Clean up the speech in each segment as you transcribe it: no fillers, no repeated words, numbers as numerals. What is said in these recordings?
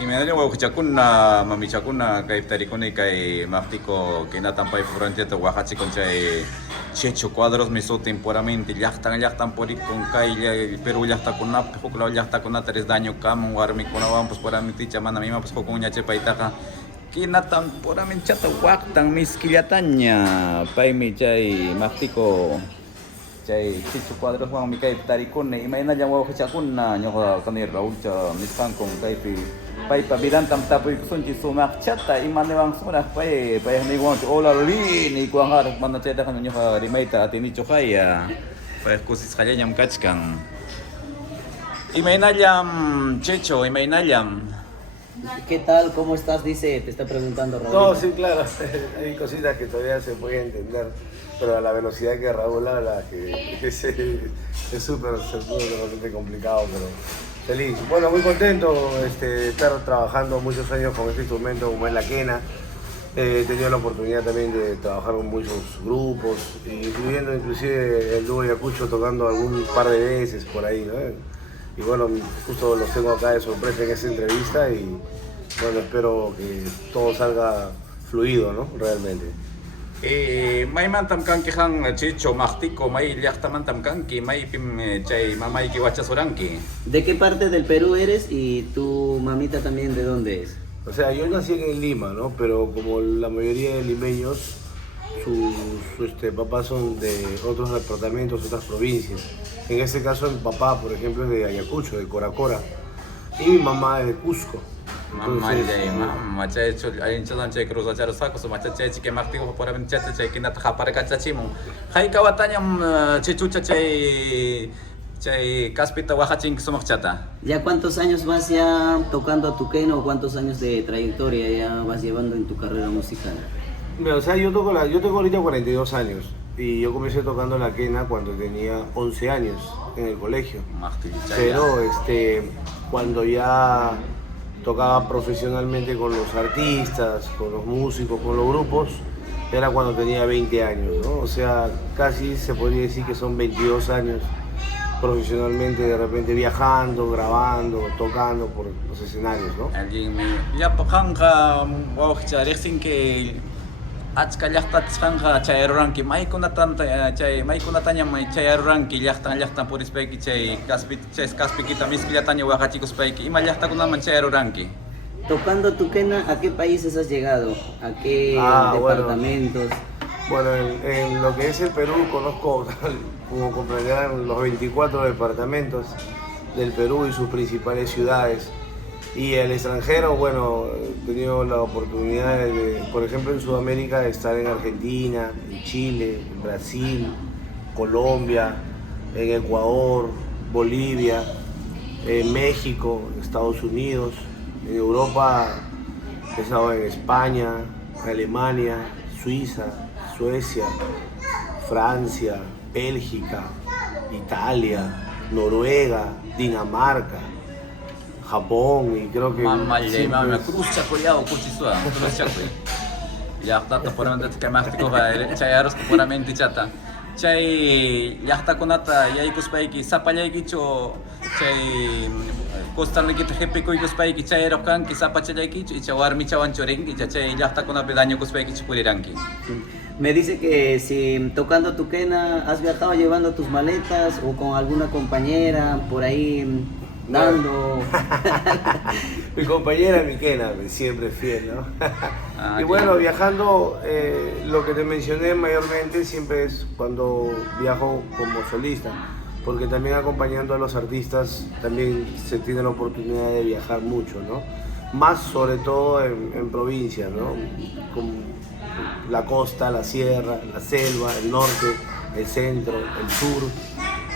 Imedallo wawqichakuna mamichakuna kay tarikuni kay maqtiko kinatampay frontiata Oaxaca konchay checho cuadros misutin puramente llaqtan purikun kay Perú llaqtakunapi huklaw llaqtakunata ris daño kamun warmikunawan pues puramente chamana mima pues hukunñache paytaqa kinatan puramente chata waqtan miskillataña paymi chay maqtiko chay chichu cuadros wan mikay tarikuni imaynalla wawqichakuna ñuqa kani Raulcha nisqankun kaypi paypa vidantam tapuykusunchik sumaq chata imanewan suraq pay amigowanchik hola lini kuanqaraq mana chaytaqa ñuqa rimayta atinichu haya pay kusisqallañam kachkan imaynallam checho imaynallam. ¿Qué tal? ¿Cómo estás? Dice, te está preguntando Raúl. No, sí, claro, hay cositas que todavía se pueden entender, pero a la velocidad que Raúl habla, que es súper bastante complicado, pero feliz. Bueno, muy contento estar trabajando muchos años con este instrumento como es la quena. He tenido la oportunidad también de trabajar con muchos grupos, incluyendo inclusive el dúo Ayacucho tocando algún par de veces por ahí, ¿no? Y bueno, justo los tengo acá de sorpresa en esta entrevista y bueno, espero que todo salga fluido, ¿no? Realmente. May mantam kanki han chicho maqtiko may llaqtamantam kanki may pim chay mamayki wachasuranki. ¿De qué parte del Perú eres y tu mamita también de dónde es? O sea, yo nací en Lima, ¿no? Pero como la mayoría de limeños, sus papás son de otros departamentos, otras provincias. En este caso mi papá, por ejemplo, es de Ayacucho, de Coracora, y mi mamá es de Cusco. Mamá chay ayinchadan chay cruzacharo sacos macha chay chique maqtiko puramente chata chay kinata qaparqa chachimun hay kawatañam chichucha chay kaspita Oaxachinki sumaq chata. ¿Ya cuántos años vas ya tocando tu quena o cuántos años de trayectoria ya vas llevando en tu carrera musical? Mira, o sea, yo tengo ahorita 42 años y yo comencé tocando la quena cuando tenía 11 años en el colegio. Pero cuando ya tocaba profesionalmente con los artistas, con los músicos, con los grupos, era cuando tenía 20 años, ¿no? O sea, casi se podría decir que son 22 años profesionalmente, de repente viajando, grabando, tocando por los escenarios, ¿no? Ya paqanqa wawqicha riqsinki achka llaqtatisqanqa chay ruranki maykunatanta chay maykunatañam chay ruranki llaqtan purispayki chay kaspikita miskillataña waqachicuspayki ima llaqtakunaman chay ruranki. Tocando tu quena, ¿a qué países has llegado? ¿A qué departamentos? Bueno, en lo que es el Perú conozco, como comprenderán, los 24 departamentos del Perú y sus principales ciudades. Y el extranjero, bueno, he tenido la oportunidad de, por ejemplo, en Sudamérica, de estar en Argentina, en Chile, en Brasil, Colombia, en Ecuador, Bolivia, en México, en Estados Unidos, en Europa, he estado en España, Alemania, Suiza, Suecia, Francia, Bélgica, Italia, Noruega, Dinamarca, Japón y creo que... Mamá, cruz chacoyao, cuchisua, cruz chacoy. Llaqtata puramente maqtiko chay arrosta puramente chata. Chay llaqtakunata yaykuspayki sapallaykichu chay costalnikita qhipikuykuspayki chay ruqkanki sapachallaykichu y chay warmichawan churinki chay llaqtakunapi dañukuspaykichu puriranki. Me dice que si tocando tu quena has viajado llevando tus maletas o con alguna compañera por ahí dando. Mi compañera Miquena, siempre fiel, ¿no? Y bueno, viajando, lo que te mencioné mayormente siempre es cuando viajo como solista, porque también acompañando a los artistas también se tiene la oportunidad de viajar mucho, ¿no? Más sobre todo en provincia, ¿no? Con la costa, la sierra, la selva, el norte, el centro, el sur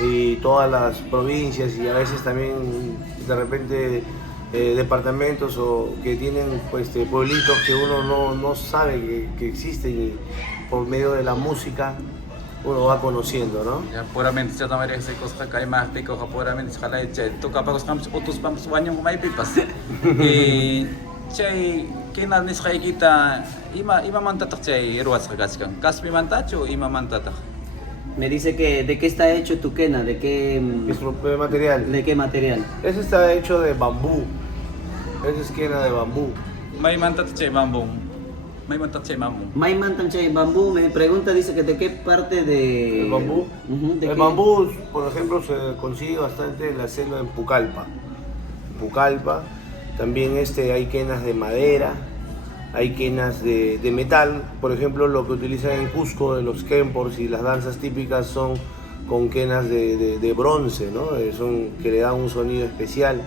y todas las provincias y a veces también de repente departamentos o que tienen pueblitos que uno no sabe que existen y por medio de la música uno va conociendo, ¿no? Ya puramente chata maria se costa kay maqtiko puramente jalay chay tukapagos kams utus pams wañon may pipas. Chay kina nisqaykita ima mantataq chay ruwasqa kachkan kaspi mantachu ima mantataq. Me dice que de qué está hecho tu quena, de qué Material. ¿De qué material? Ese está hecho de bambú. Esa es quena de bambú. May mantat chay bamboo. May mantat chay bamboo. Maiman Tanchay Bambú me pregunta, dice que de qué parte de... ¿El bambú? Ujú, ¿de El qué? bambú, por ejemplo, se consigue bastante en la selva en Pucallpa. Pucallpa, también hay quenas de madera, hay quenas de metal. Por ejemplo, lo que utilizan en Cusco, de los kempors y las danzas típicas son con quenas de bronce, ¿no? Que le dan un sonido especial.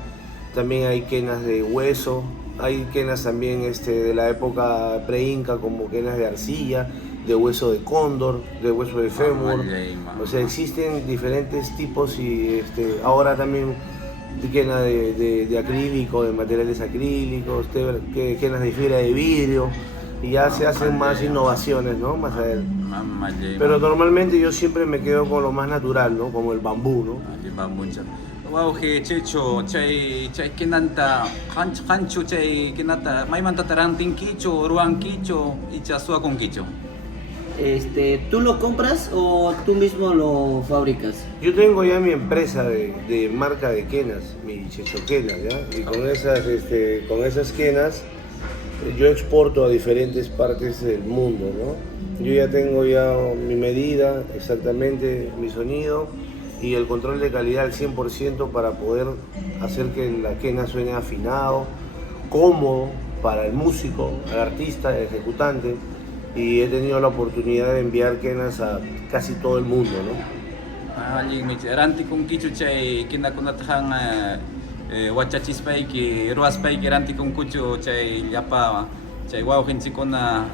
También hay quenas de hueso, hay quenas también de la época pre-inca, como quenas de arcilla, de hueso de cóndor, de hueso de fémur. O sea, existen diferentes tipos y ahora también quenas de acrílico, de materiales acrílicos, quenas de fibra de vidrio, y ya se hacen más innovaciones, ¿no? Más adelante. Pero normalmente yo siempre me quedo con lo más natural, ¿no? Como el bambú, ¿no? Wow, que checho, chay kinanta, hancho chay kinata, may mantatarantin kicho, ruan kicho, y chasua con kicho. ¿Tú lo compras o tú mismo lo fabricas? Yo tengo ya mi empresa de marca de quenas, mi chechoquena, ¿ya? Y con esas quenas yo exporto a diferentes partes del mundo, ¿no? Yo ya tengo mi medida, exactamente mi sonido y el control de calidad al 100% para poder hacer que la quena suene afinado, cómodo para el músico, al artista, al ejecutante, y he tenido la oportunidad de enviar quenas a casi todo el mundo, ¿no? Allí mi ranti con kicho chay kinakunatang wachachispay ki ruaspay ki ranti con kucho chay yapa chay wow hinchi kona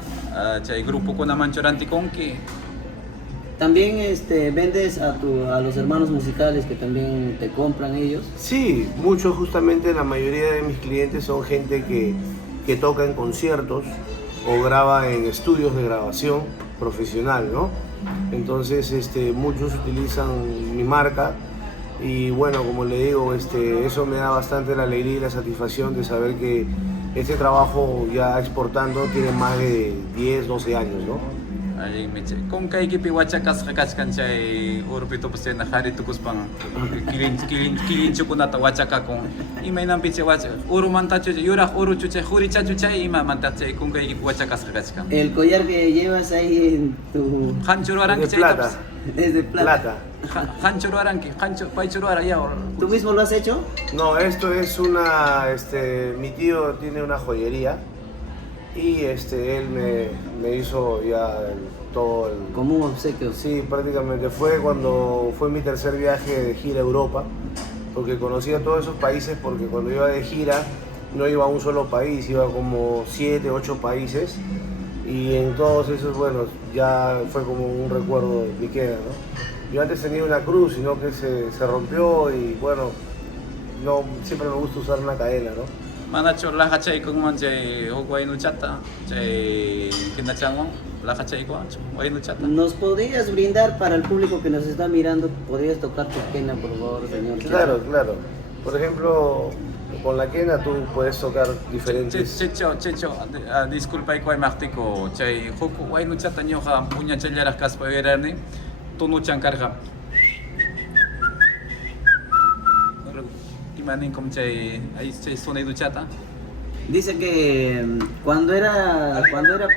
chay grupo kona mancho ranti con ki. ¿También vendes a los hermanos musicales que también te compran ellos? Sí, muchos, justamente la mayoría de mis clientes son gente que toca en conciertos o graba en estudios de grabación profesional, ¿no? Entonces muchos utilizan mi marca y bueno, como le digo, eso me da bastante la alegría y la satisfacción de saber que este trabajo ya exportando tiene más de 10, 12 años, ¿no? Allí me chay kung kay kipi wachakas kakaskan chay urpito pues na hari tukus pang kilin chukunata wachaka kung imay nang piche wacha uru mantacho yurak uru chuche juri chachu chay ima mantache kung kay kipi wachakas kakaskan. El collar que llevas ahí en tu... Hanchuru Es aranki de chay plata. Es de plata. Hanchuru aranki, hancho paichuru ara ya. ¿Tú mismo lo has hecho? No, esto es mi tío tiene una joyería y él me hizo ya todo el... Como un obsequio. Sí, prácticamente fue cuando fue mi tercer viaje de gira a Europa, porque conocía todos esos países, porque cuando iba de gira no iba a un solo país, iba como 7, 8 países, y en todos esos, bueno, ya fue como un recuerdo de mi queda, ¿no? Yo antes tenía una cruz, sino que se rompió y bueno, no, siempre me gusta usar una cadena, ¿no? Manacho laha chay kung man chay hugway no chata chay kinachango laha chay ko way no chata. ¿Nos podrías brindar para el público que nos está mirando? ¿Podrías tocar tu quena, por favor, señor? Claro, claro. Por ejemplo, con la quena tú puedes tocar diferentes... Checho, disculpa ikuay maktiko chay huku way no chata nyo ha punya chayaras kaspa verani tunu chankarga. Imanin como chay ahí chay sonido chata. Dice que cuando era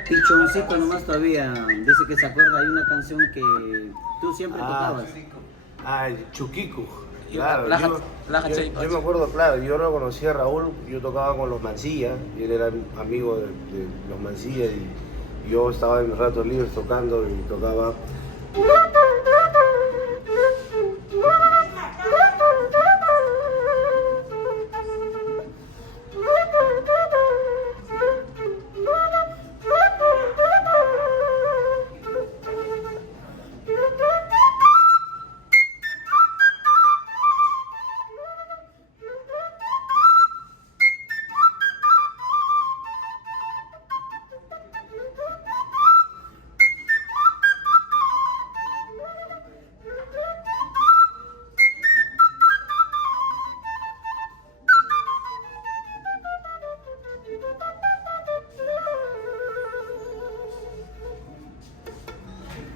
pichoncito nomás todavía, dice que se acuerda, hay una canción que tú siempre tocabas. El Chuquicu. Yo- Claro, Laja- yo, Laja yo- Chay- yo me acuerdo, claro, yo lo conocí a Raúl, yo tocaba con los Mancilla, y él era amigo de los Mancilla, y yo estaba en mis ratos libres tocando y tocaba.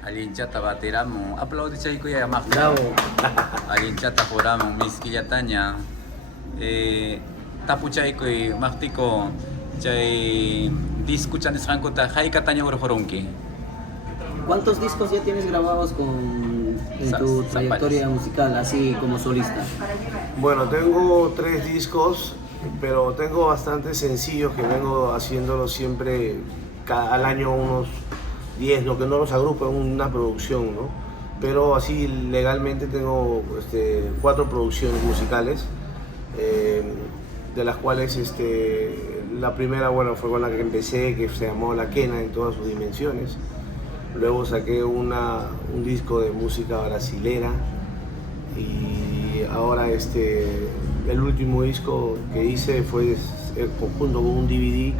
Alinchata bateramo aplaudi chay kuya mak. Bravo. Alinchata juramo miskillatanya tapuchay que Martico chay disco chanes rankuta haikataña horonki. ¿Cuántos discos ya tienes grabados en tu trayectoria musical, así como solista? Bueno, tengo 3 discos, pero tengo bastantes sencillos que vengo haciéndolo siempre al año unos 10, lo que no los agrupo en una producción, ¿no? Pero así legalmente tengo 4 producciones musicales, de las cuales la primera, bueno, fue con la que empecé, que se llamó La Quena en todas sus dimensiones. Luego saqué un disco de música brasilera y ahora el último disco que hice fue el conjunto con un DVD,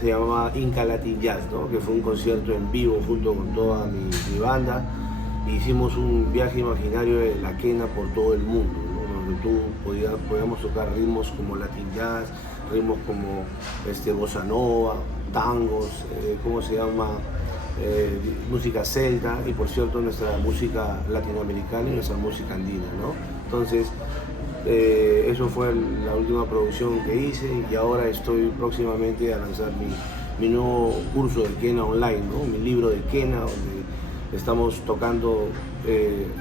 se llamaba Inca Latin Jazz, ¿no? Que fue un concierto en vivo junto con toda mi banda. Hicimos un viaje imaginario de La Quena por todo el mundo, ¿no? Donde podíamos tocar ritmos como Latin Jazz, ritmos como bossa nova, tangos, ¿cómo se llama? Música celta y por cierto nuestra música latinoamericana y nuestra música andina, ¿no? Entonces eso fue la última producción que hice y ahora estoy próximamente a lanzar mi nuevo curso de quena online, ¿no? Mi libro de quena, donde estamos tocando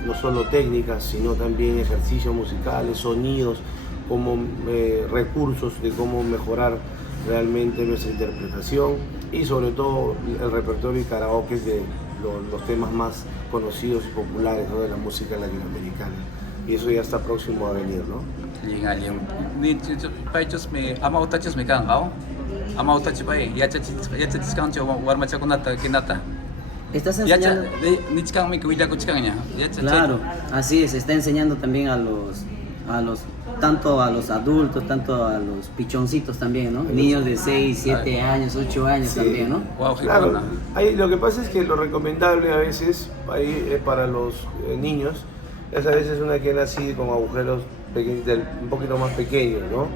no solo técnicas sino también ejercicios musicales, sonidos, como recursos de cómo mejorar realmente nuestra interpretación y sobre todo el repertorio y karaoke de los temas más conocidos y populares, ¿no? De la música latinoamericana, y eso ya está próximo a venir, ¿no? Ni paichos me amautachos me kangao amautachos pai yachachis kancho warmachakunata kinata. ¿Estás enseñando? Claro, así es, está enseñando también tanto a los adultos, tanto a los pichoncitos también, ¿no? Niños de 6, 7 años, 8 años Sí. también, ¿no? Wow, Claro, lo que pasa es que lo recomendable a veces para los niños es a veces una quena así con agujeros un poquito más pequeños, ¿no?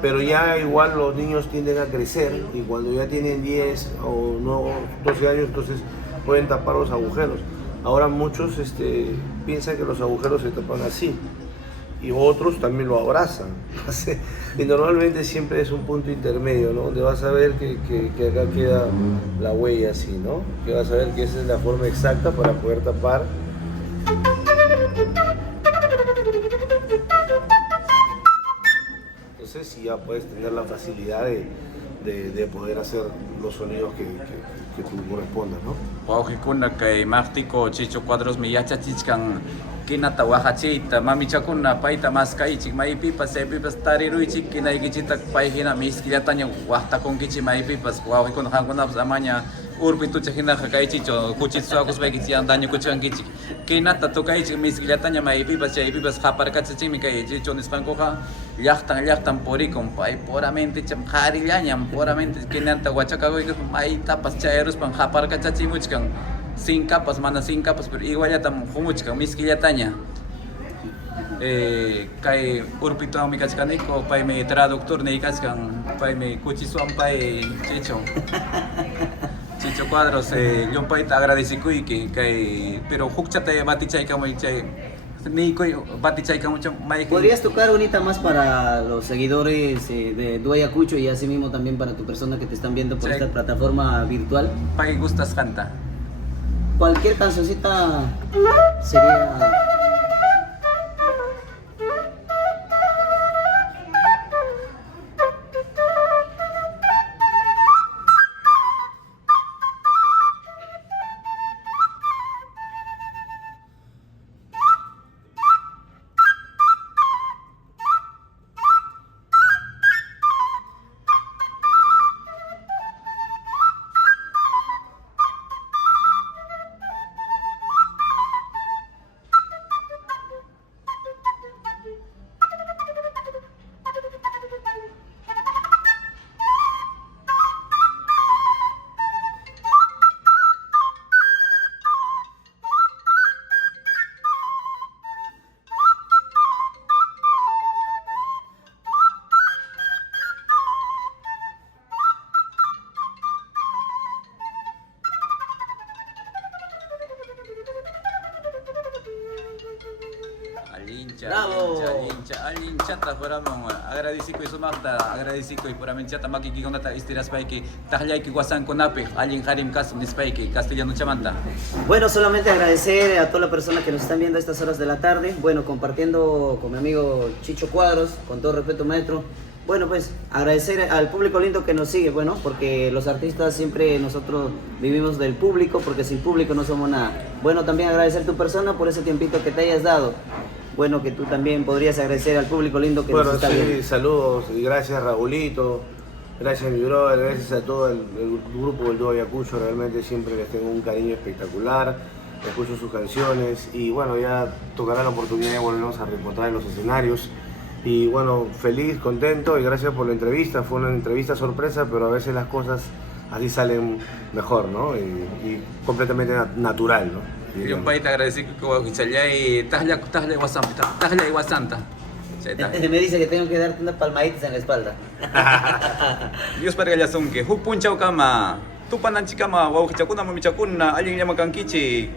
Pero ya igual los niños tienden a crecer y cuando ya tienen 10 o no, 12 años, entonces pueden tapar los agujeros. Ahora muchos piensan que los agujeros se tapan así y otros también lo abrazan. Y normalmente siempre es un punto intermedio, ¿no? Donde vas a ver que acá queda la huella así, ¿no? Que vas a ver que esa es la forma exacta para poder tapar. Entonces sí, ya puedes tener la facilidad de poder hacer los sonidos que tú correspondan, ¿no? Wauhikuna kay Martico Chicho Cuadros mi yachachichan kinata wahachita mamichakuna paita maskaichik maipipas epipas tariruichik kinaykichita paihina miskillataña wahtakunkichik maipipas wauhikuna hankunapas amaña urpitucha hinaqa kay chicho kuchitsuakuspaykich daño kuchankichik kinata tukaychik miskillataña maipipas chaypipas haparkachachikmi kay chicho nisqankuqa llaqtan purikun pay puramente cham qharillañam puramente kinanta wachakakuykus maytapas chayruspan haparkachachimuchkan sin capas, pero igualatam humuchkan miskillataña. Kay urpito mi kachkaniko, pay me traductor ne kachkan, pay me kuchisuan pay Chicho Cuadros, yo pay te agradecikuiki kay, pero hukchata batichaykamoy chay nikoy batichaykamucha may. ¿Podrías tocar bonita más para los seguidores de Du Ayacucho y así mismo también para tu persona que te están viendo por esta plataforma virtual? Pay gustas canta. Cualquier cancioncita sería... Bravo. Allinchata fuéramos agradecico y sumaqta agradecico y puramente chata makikikunata istiraspayki tajllayki wasankunapi allin harim kasu nispayki castellano chamanta. Bueno, solamente agradecer a todas las personas que nos están viendo a estas horas de la tarde. Bueno, compartiendo con mi amigo Chicho Cuadros, con todo respeto, maestro. Bueno, pues agradecer al público lindo que nos sigue, bueno, porque los artistas siempre nosotros vivimos del público, porque sin público no somos nada. Bueno, también agradecer a tu persona por ese tiempito que te hayas dado. Bueno, que tú también podrías agradecer al público lindo que nos está viendo. Sí, saludos y gracias Raulito, gracias mi brother, gracias a todo el grupo del Dúo Ayacucho, realmente siempre les tengo un cariño espectacular, escucho sus canciones y bueno, ya tocará la oportunidad de volvernos a reencontrar en los escenarios. Y bueno, feliz, contento y gracias por la entrevista. Fue una entrevista sorpresa, pero a veces las cosas así salen mejor, ¿no? Y completamente natural, ¿no? Y un país te agradecico que challay tajlay wasanta. Me dice que tengo que darte unas palmaditas en la espalda. Dios para que son que huk punchau kama tupanan chikama waukichakuna mamichakuna alguien llama kankichi